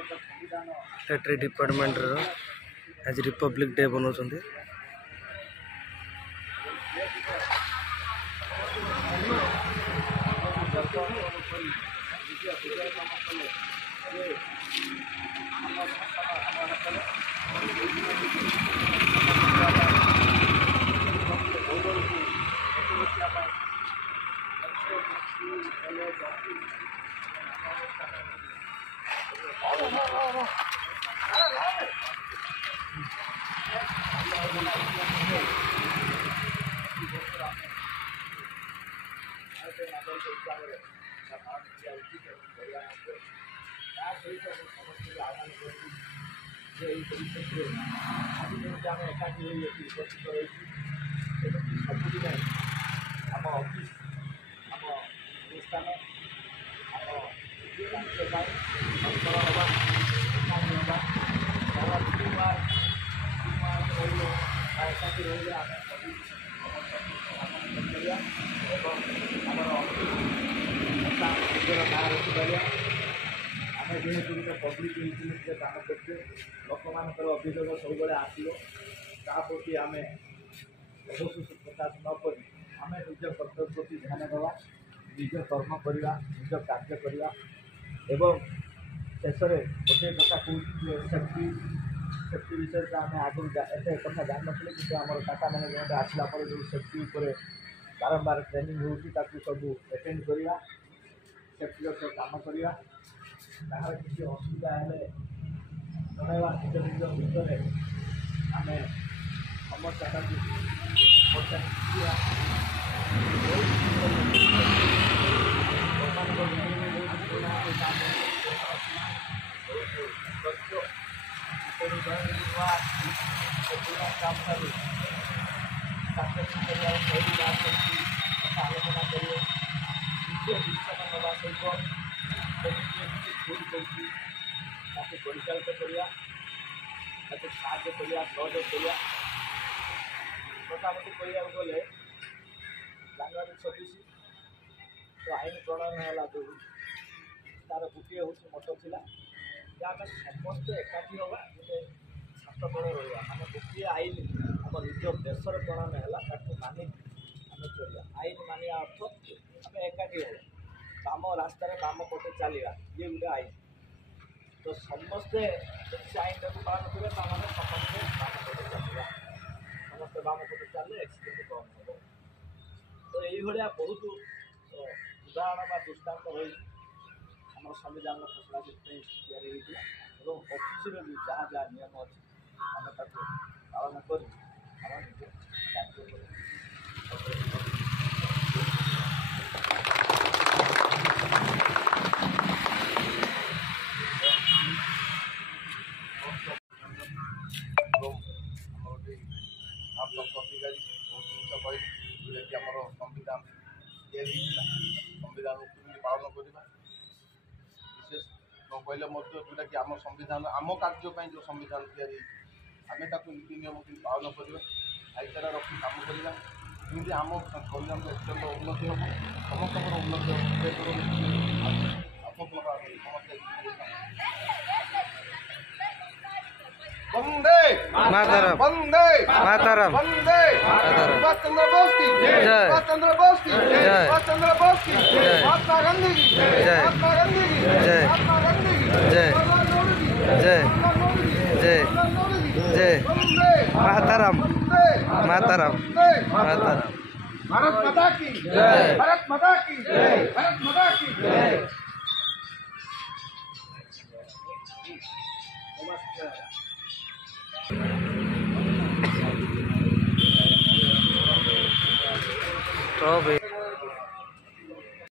secretary department आज Republic day बनाऊँ आम जेहेतु गोटे पब्लिक यूटिलिटी काम करते लोक मान अभियोग सब आसो प्रति आम अवशोष प्रकाश नक आम निज कर्तव्य प्रति ध्यान देवा निज कर्म करवा निज कार्य करवा एवं शेष गोटे कथा कहूँ सेफ्टी सेफ्टी विषय में आम आगुरी एत कथा जान नी कि आम टाटा मैनेजमेंट आसला जो सेफ्टी बारंबार ट्रेनिंग होती सब एटेंड करवा सेफ्टी काम करवा तार किसी असुविधा है जनवा निज निज भितर आम समस्या आलोचना करेंगे परिचालित करवा साहय करवा सहयोग करवा मोटामोटी कह गले जनवरी 26 तो आईन प्रणयन है जो तार गोटे हूँ मत था आम समस्ते एकाठी हवा गोटे छात्र दल रहा आम गोटे आईन आम निज देशर प्रणयन है मानि आम चलवा आईन मानिया अर्थ आम एकाठी हवा बाम रास्त बाम पटे चलवा ये गोटे आईन तो समस्ते से आईन टाक पालन करेंगे समस्ते बाम पटे चलवा समस्ते बाम पटे चलने एक्सीडेंट कम हम तो ये बहुत उदाहरण दृष्टांत रही आम संविधान खसड़ा या ऑफिस भी जहाँ जहाँ नियम अच्छी आम पालन कर प्रतिकारी बहुत जिन कह संविधान संविधान पालन करवा विशेष न कहले जोटा कि आम संविधान आम कार्य जो संविधान आम नीति नियम पालन करवा भाईचारा रखी काम करवा जमी आम संविधान अत्यंत उन्नति हम समस्त वंदे मातरम वंदे मातरम वंदे सुभाष चंद्र बोस की जय सुभाष चंद्र बोस की जय सुभाष चंद्र बोस की जय महात्मा गांधी की जय महात्मा गांधी की जय महात्मा गांधी की जय जय जय जय मातरम मातरम मातरम भारत माता की जय भारत माता की जय भारत माता की जय तो